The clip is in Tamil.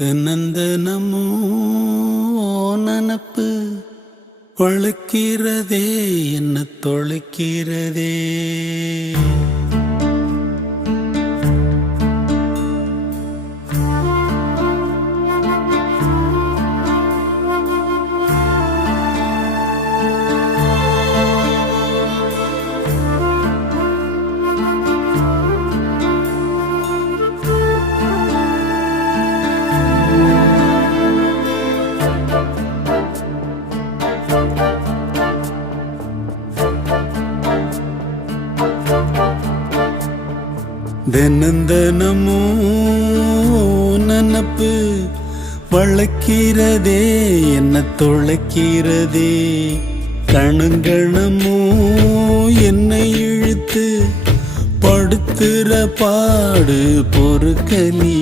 தினந்தனமும் நனப்பு வழுக்கிறதே என்ன தொலைக்கிறதே. தினந்தனமும் நனப்பு வளர்க்கிறதே என்ன தொலைக்கிறதே. கணங்கணமோ என்னை இழுத்து படுத்துற பாடு பொறுக்கலி.